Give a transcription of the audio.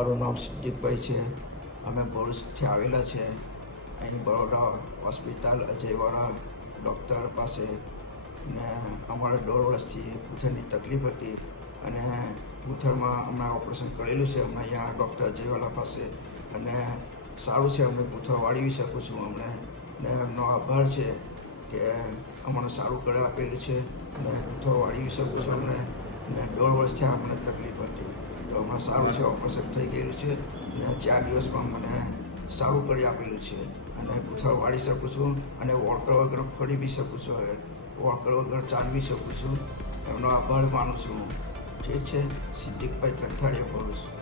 મારું નામ સિદ્દીકભાઈ છે. અમે ભરૂચથી આવેલા છે. અહીં બરોડા હોસ્પિટલ અજયવાળા ડૉક્ટર પાસે ને અમારે 1.5 વર્ષથી ગૂંથણની તકલીફ હતી અને ગૂંથણમાં હમણાં ઓપરેશન કરેલું છે હમણાં અહીંયા ડૉક્ટર અજયવાળા પાસે અને સારું છે. અમે ગૂંથણ વાળી શકું છું અમને ને એમનો આભાર છે કે અમને સારું કરી આપેલું છે અને ગૂંથણ વાળી શકું છું અમને ને 1.5 વર્ષથી અમને તકલીફ હતી તો હમણાં સારું છે. ઓપરેશન થઈ ગયેલું છે ને 4 દિવસમાં મને સારું કરી આપેલું છે અને ગૂંથણ વાળી શકું છું અને વોકર વગર ફરી બી શકું છું. હવે વોકર વગર ચાલવી શકું છું. એમનો આભાર માનું છું. ઠીક છે. સિદ્દીકભાઈ કંઠાળિયા ભરૂચ.